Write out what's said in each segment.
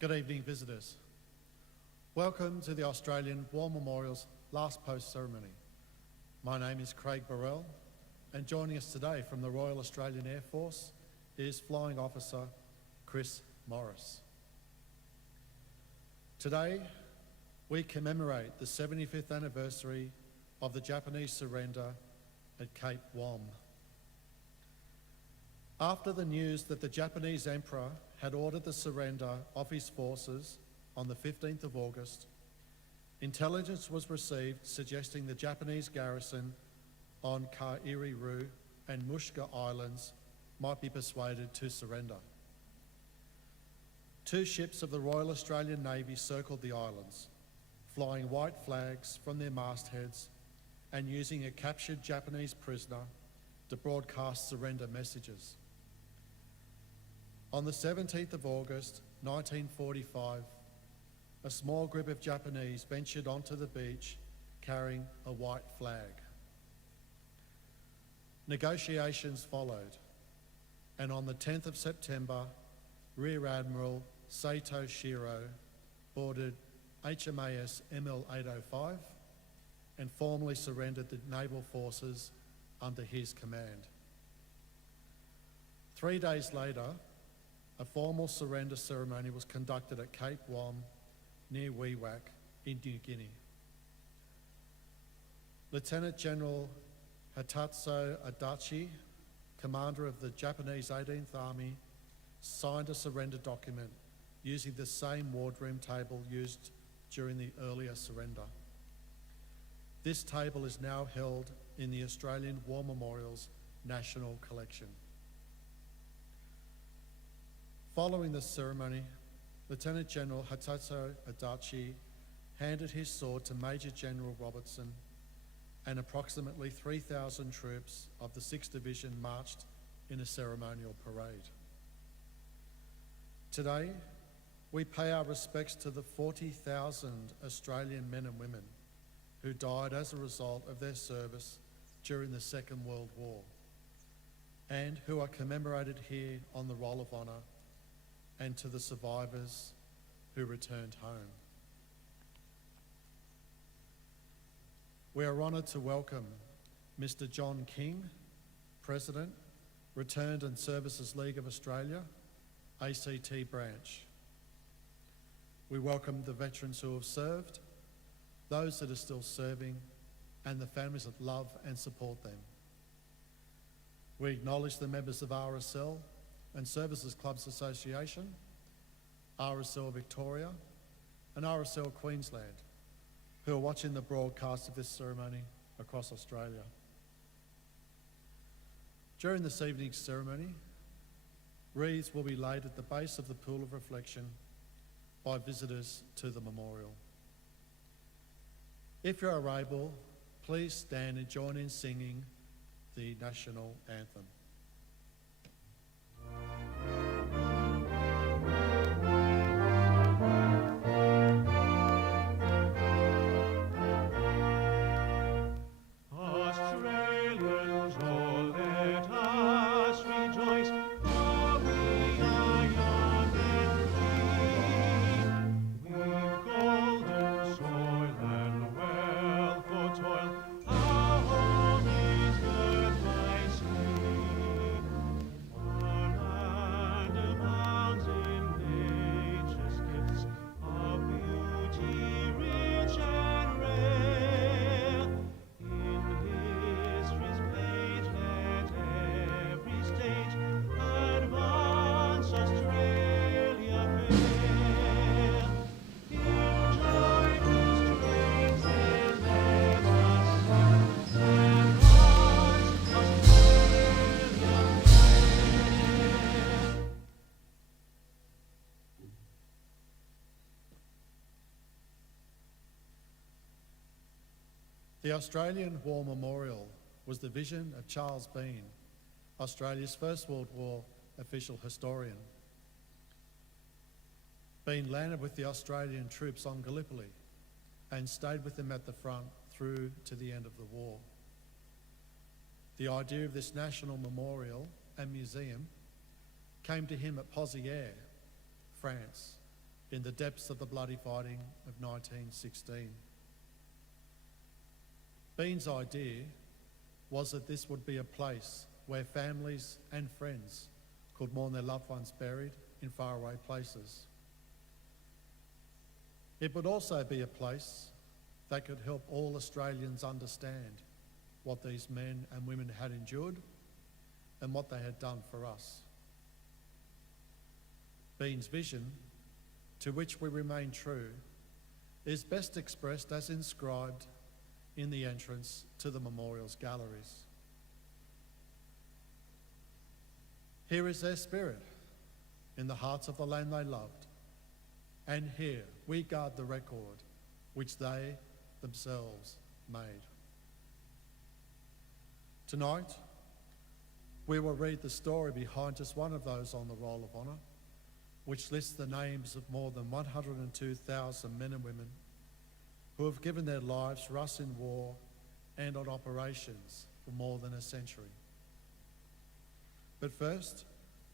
Good evening, visitors. Welcome to the Australian War Memorial's last post ceremony. My name is Craig Burrell, and joining us today from the Royal Australian Air Force is Flying Officer Chris Morris. Today, we commemorate the 75th anniversary of the Japanese surrender at Cape Wom. After the news that the Japanese Emperor had ordered the surrender of his forces on the 15th of August, intelligence was received suggesting the Japanese garrison on Kairiru and Mushka Islands might be persuaded to surrender. Two ships of the Royal Australian Navy circled the islands, flying white flags from their mastheads and using a captured Japanese prisoner to broadcast surrender messages. On the 17th of August 1945, a small group of Japanese ventured onto the beach carrying a white flag. Negotiations followed, and on the 10th of September, Rear Admiral Saito Shiro boarded HMAS ML-805 and formally surrendered the naval forces under his command. 3 days later, a formal surrender ceremony was conducted at Cape Wom near Wewak in New Guinea. Lieutenant General Hatatsu Adachi, commander of the Japanese 18th Army, signed a surrender document using the same wardroom table used during the earlier surrender. This table is now held in the Australian War Memorial's National Collection. Following the ceremony, Lieutenant General Hatatsu Adachi handed his sword to Major General Robertson, and approximately 3,000 troops of the 6th Division marched in a ceremonial parade. Today, we pay our respects to the 40,000 Australian men and women who died as a result of their service during the Second World War, and who are commemorated here on the Roll of Honour, and to the survivors who returned home. We are honoured to welcome Mr. John King, President, Returned and Services League of Australia, ACT branch. We welcome the veterans who have served, those that are still serving, and the families that love and support them. We acknowledge the members of RSL and Services Clubs Association, RSL Victoria, and RSL Queensland, who are watching the broadcast of this ceremony across Australia. During this evening's ceremony, wreaths will be laid at the base of the pool of reflection by visitors to the memorial. If you are able, please stand and join in singing the National Anthem. The Australian War Memorial was the vision of Charles Bean, Australia's First World War official historian. Bean landed with the Australian troops on Gallipoli and stayed with them at the front through to the end of the war. The idea of this national memorial and museum came to him at Pozières, France, in the depths of the bloody fighting of 1916. Bean's idea was that this would be a place where families and friends could mourn their loved ones buried in faraway places. It would also be a place that could help all Australians understand what these men and women had endured and what they had done for us. Bean's vision, to which we remain true, is best expressed as inscribed in the entrance to the memorial's galleries. Here is their spirit in the hearts of the land they loved, and here we guard the record which they themselves made. Tonight, we will read the story behind just one of those on the Roll of Honour, which lists the names of more than 102,000 men and women who have given their lives for us in war and on operations for more than a century. But first,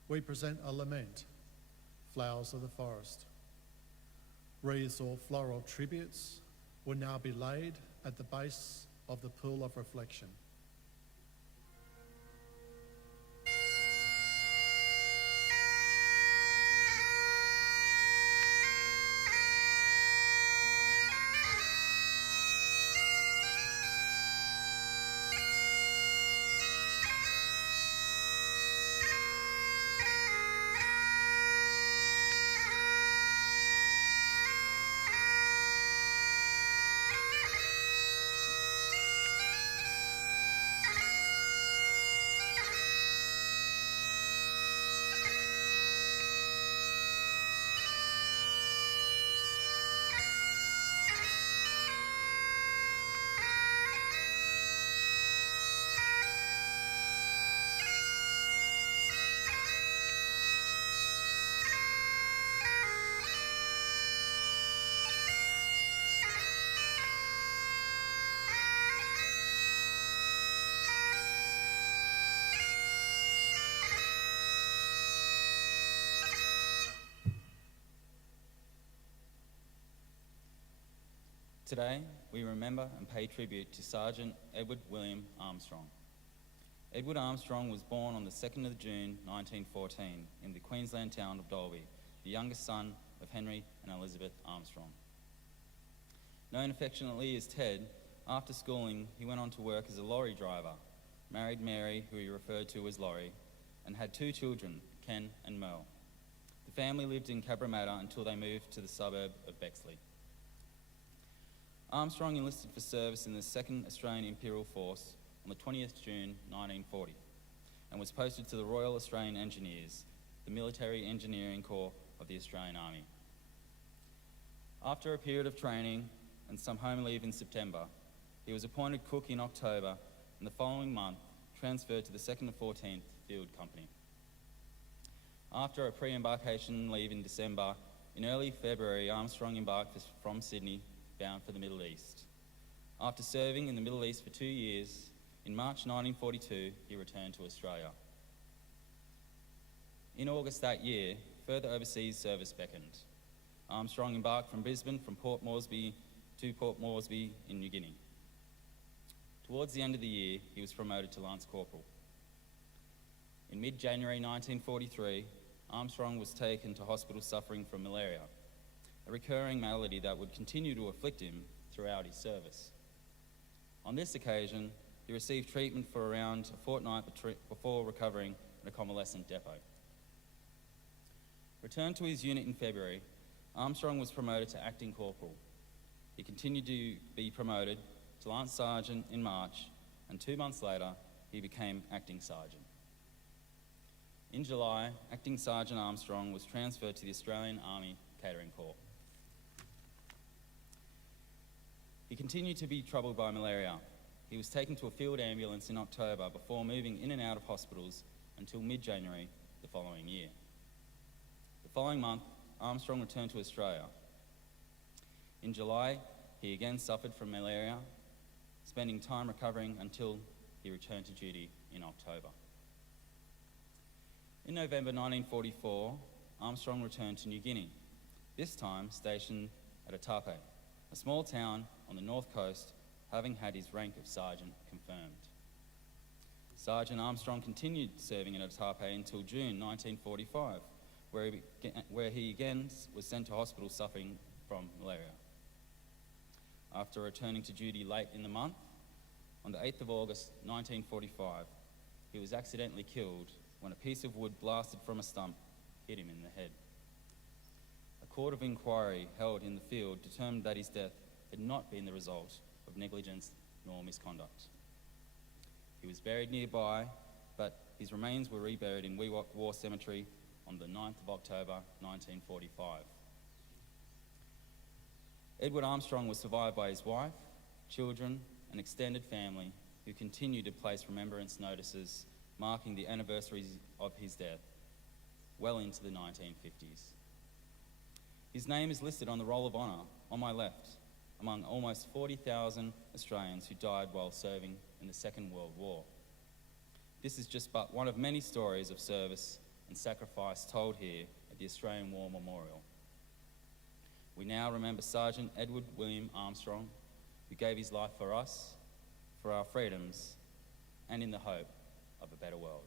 we present a lament, Flowers of the Forest. Wreaths or floral tributes will now be laid at the base of the pool of reflection. Today, we remember and pay tribute to Sergeant Edward William Armstrong. Edward Armstrong was born on the 2nd of June 1914 in the Queensland town of Dalby, the youngest son of Henry and Elizabeth Armstrong. Known affectionately as Ted, after schooling he went on to work as a lorry driver, married Mary, who he referred to as Laurie, and had 2 children, Ken and Merle. The family lived in Cabramatta until they moved to the suburb of Bexley. Armstrong enlisted for service in the 2nd Australian Imperial Force on the 20th June 1940 and was posted to the Royal Australian Engineers, the military engineering corps of the Australian Army. After a period of training and some home leave in September, he was appointed cook in October and the following month transferred to the 2nd and 14th Field Company. After a pre-embarkation leave in December, in early February Armstrong embarked from Sydney bound for the Middle East. After serving in the Middle East for 2 years, in March 1942, he returned to Australia. In August that year, further overseas service beckoned. Armstrong embarked from Brisbane to Port Moresby in New Guinea. Towards the end of the year, he was promoted to Lance Corporal. In mid-January 1943, Armstrong was taken to hospital suffering from malaria, a recurring malady that would continue to afflict him throughout his service. On this occasion, he received treatment for around a fortnight before recovering at a convalescent depot. Returned to his unit in February, Armstrong was promoted to acting corporal. He continued to be promoted to Lance Sergeant in March, and 2 months later, he became acting sergeant. In July, acting Sergeant Armstrong was transferred to the Australian Army Catering Corps. He continued to be troubled by malaria. He was taken to a field ambulance in October before moving in and out of hospitals until mid-January the following year. The following month, Armstrong returned to Australia. In July, he again suffered from malaria, spending time recovering until he returned to duty in October. In November 1944, Armstrong returned to New Guinea. this time stationed at Atape, a small town on the north coast, having had his rank of sergeant confirmed. Sergeant Armstrong continued serving at Atape until June 1945, where he again was sent to hospital suffering from malaria. After returning to duty late in the month, on the 8th of August 1945, he was accidentally killed when a piece of wood blasted from a stump hit him in the head. A court of inquiry held in the field determined that his death had not been the result of negligence nor misconduct. He was buried nearby, but his remains were reburied in Wewak War Cemetery on the 9th of October 1945. Edward Armstrong was survived by his wife, children, and extended family, who continued to place remembrance notices marking the anniversaries of his death well into the 1950s. His name is listed on the Roll of Honour on my left, among almost 40,000 Australians who died while serving in the Second World War. This is just but one of many stories of service and sacrifice told here at the Australian War Memorial. We now remember Sergeant Edward William Armstrong, who gave his life for us, for our freedoms, and in the hope of a better world.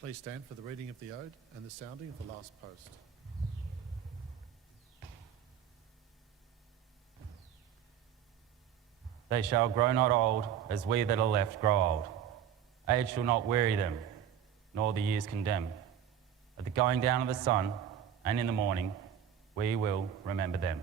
Please stand for the reading of the ode and the sounding of the last post. They shall grow not old, as we that are left grow old. Age shall not weary them, nor the years condemn. At the going down of the sun, and in the morning, we will remember them.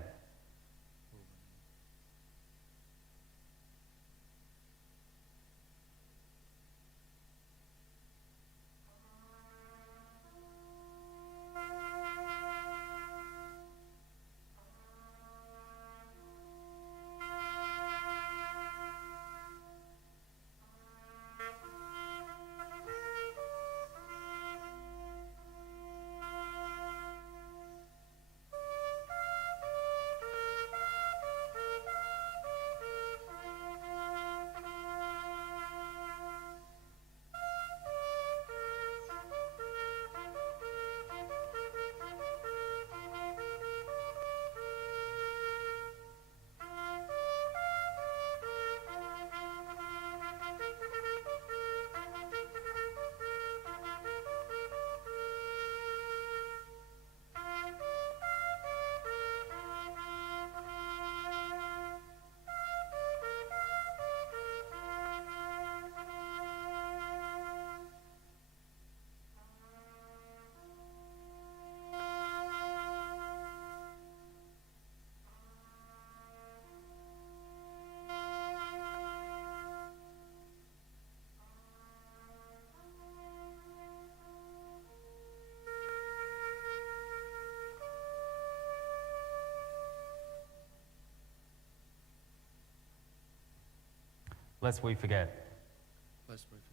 Lest we forget. Lest we forget.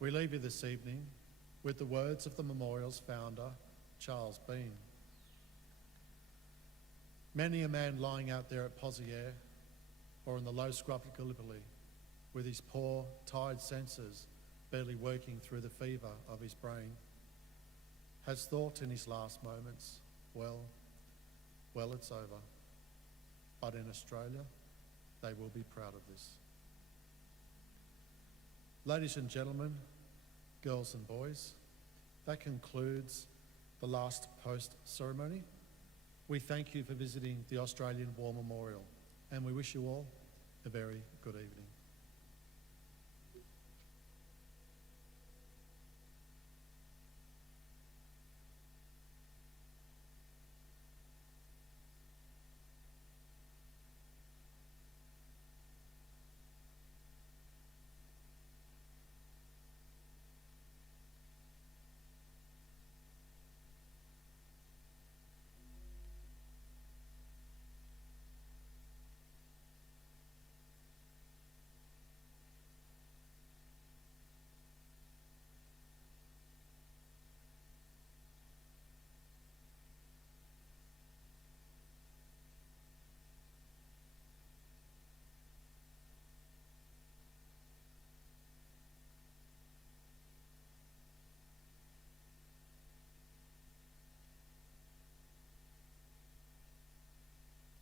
We leave you this evening with the words of the memorial's founder, Charles Bean. Many a man lying out there at Poziere or in the low scrub of Gallipoli with his poor, tired senses barely working through the fever of his brain has thought in his last moments, well, it's over. But in Australia, they will be proud of this. Ladies and gentlemen, girls and boys, that concludes the last post ceremony. We thank you for visiting the Australian War Memorial, and we wish you all a very good evening.